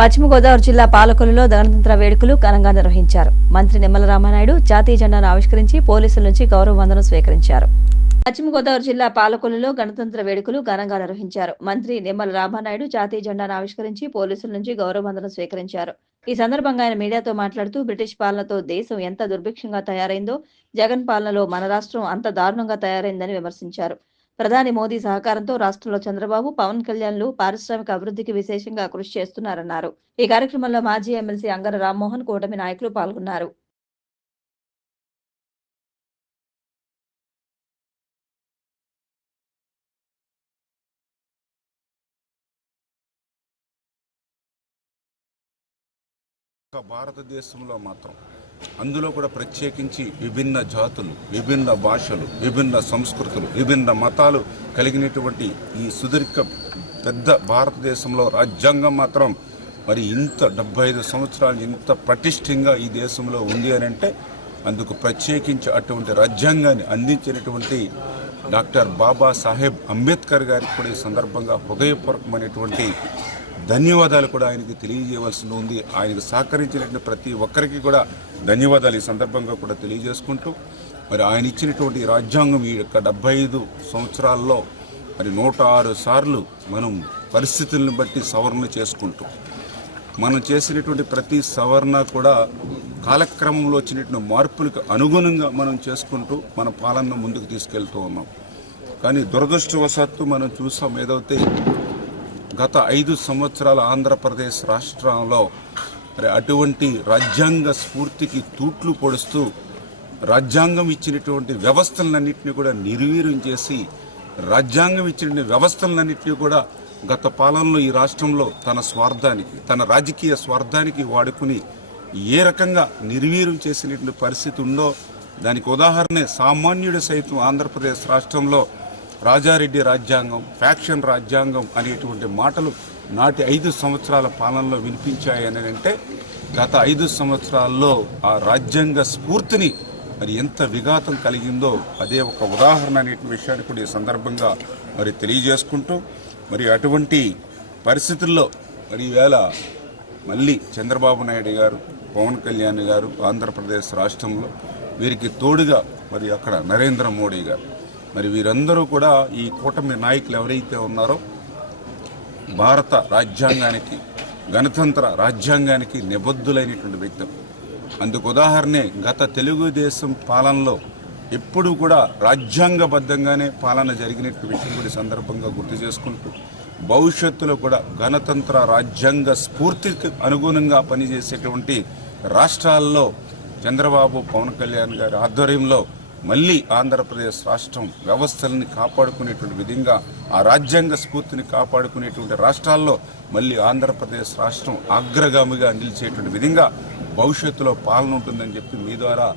పశ్చిమ గోదావరి జిల్లా పాలకొల్లులో గణతంత్ర వేడుకలు ఘనంగా నిర్వహించారు. మంత్రి నిమ్మల రామానాయుడు జాతీయ జెండాను ఆవిష్కరించి పోలీసుల నుంచి గౌరవ వందనం స్వీకరించారు. పశ్చిమ గోదావరి జిల్లా పాలకొల్లులో గణతంత్ర వేడుకలు ఘనంగా నిర్వహించారు. మంత్రి నిమ్మల రామానాయుడు జాతీయ జెండాను ఆవిష్కరించి పోలీసుల నుంచి గౌరవ వందనం స్వీకరించారు. ఈ సందర్భంగా ఆయన మీడియాతో మాట్లాడుతూ బ్రిటిష్ పాలనతో దేశం ఎంత దుర్భిక్షంగా తయారైందో జగన్ పాలనలో మన రాష్ట్రం అంత దారుణంగా తయారైందని విమర్శించారు. ప్రధాని మోదీ సహకారంతో రాష్ట్రంలో చంద్రబాబు పవన్ కళ్యాణ్లు పారిశ్రామిక అభివృద్ధికి విశేషంగా కృషి చేస్తున్నారన్నారు. ఈ కార్యక్రమంలో మాజీ ఎమ్మెల్సీ అంగర రామ్మోహన్ కూటమి నాయకులు పాల్గొన్నారు. భారతదేశంలో మాత్రం అందులో కూడా ప్రత్యేకించి విభిన్న జాతులు విభిన్న భాషలు విభిన్న సంస్కృతులు విభిన్న మతాలు కలిగినటువంటి ఈ సుదీర్ఘ పెద్ద భారతదేశంలో రాజ్యాంగం మాత్రం మరి ఇంత డెబ్బై ఐదు సంవత్సరాలు ఇంత పటిష్టంగా ఈ దేశంలో ఉంది అని అంటే అందుకు ప్రత్యేకించి అటువంటి రాజ్యాంగాన్ని అందించినటువంటి డాక్టర్ బాబా సాహెబ్ అంబేద్కర్ గారికి కూడా ఈ సందర్భంగా హృదయపూర్వకమైనటువంటి ధన్యవాదాలు కూడా ఆయనకి తెలియజేయవలసి ఉంది. ఆయనకు సహకరించినటువంటి ప్రతి ఒక్కరికి కూడా ధన్యవాదాలు ఈ సందర్భంగా కూడా తెలియజేసుకుంటూ మరి ఆయన ఇచ్చినటువంటి రాజ్యాంగం ఈ యొక్క డెబ్బై ఐదు సంవత్సరాల్లో మరి నూట ఆరు సార్లు మనం పరిస్థితులను బట్టి సవరణ చేసుకుంటూ మనం చేసినటువంటి ప్రతి సవరణ కూడా కాలక్రమంలో వచ్చినటువంటి మార్పులకు అనుగుణంగా మనం చేసుకుంటూ మన పాలనను ముందుకు తీసుకెళ్తూ ఉన్నాం. కానీ దురదృష్టవశాత్తు మనం చూసాం ఏదైతే గత ఐదు సంవత్సరాల ఆంధ్రప్రదేశ్ రాష్ట్రంలో మరి అటువంటి రాజ్యాంగ స్ఫూర్తికి తూట్లు పొడుస్తూ రాజ్యాంగం ఇచ్చినటువంటి వ్యవస్థలన్నింటినీ కూడా నిర్వీర్యం చేసి రాజ్యాంగం ఇచ్చిన వ్యవస్థలన్నింటినీ కూడా గత పాలనలో ఈ రాష్ట్రంలో తన స్వార్థానికి తన రాజకీయ స్వార్థానికి వాడుకుని ఏ రకంగా నిర్వీర్యం చేసినటువంటి పరిస్థితి ఉందో దానికి ఉదాహరణే సామాన్యుడు సైతం ఆంధ్రప్రదేశ్ రాష్ట్రంలో రాజారెడ్డి రాజ్యాంగం ఫ్యాక్షన్ రాజ్యాంగం అనేటువంటి మాటలు నాటి ఐదు సంవత్సరాల పాలనలో వినిపించాయని అంటే గత ఐదు సంవత్సరాల్లో ఆ రాజ్యాంగ స్ఫూర్తిని మరి ఎంత విఘాతం కలిగిందో అదే ఒక ఉదాహరణ అనేటువంటి విషయాన్ని కూడా ఈ సందర్భంగా మరి తెలియజేసుకుంటూ మరి అటువంటి పరిస్థితుల్లో మరి ఈవేళ మళ్ళీ చంద్రబాబు నాయుడు గారు పవన్ కళ్యాణ్ గారు ఆంధ్రప్రదేశ్ రాష్ట్రంలో వీరికి తోడుగా మరి అక్కడ నరేంద్ర మోడీ గారు. మరి వీరందరూ కూడా ఈ కూటమి నాయకులు ఎవరైతే ఉన్నారో భారత రాజ్యాంగానికి గణతంత్ర రాజ్యాంగానికి నిబద్ధులైనటువంటి వ్యక్తులు. అందుకు ఉదాహరణే గత తెలుగుదేశం పాలనలో ఎప్పుడు కూడా రాజ్యాంగబద్ధంగానే పాలన జరిగినట్టు విషయం కూడా సందర్భంగా గుర్తు చేసుకుంటూ భవిష్యత్తులో కూడా గణతంత్ర రాజ్యాంగ స్ఫూర్తికి అనుగుణంగా పనిచేసేటువంటి రాష్ట్రాల్లో చంద్రబాబు పవన్ కళ్యాణ్ గారి ఆధ్వర్యంలో మళ్ళీ ఆంధ్రప్రదేశ్ రాష్ట్రం వ్యవస్థల్ని కాపాడుకునేటువంటి విధంగా ఆ రాజ్యాంగ స్ఫూర్తిని కాపాడుకునేటువంటి రాష్ట్రాల్లో మళ్ళీ ఆంధ్రప్రదేశ్ రాష్ట్రం అగ్రగామిగా నిలిచేటువంటి విధంగా భవిష్యత్తులో పాలన ఉంటుందని చెప్పి మీ ద్వారా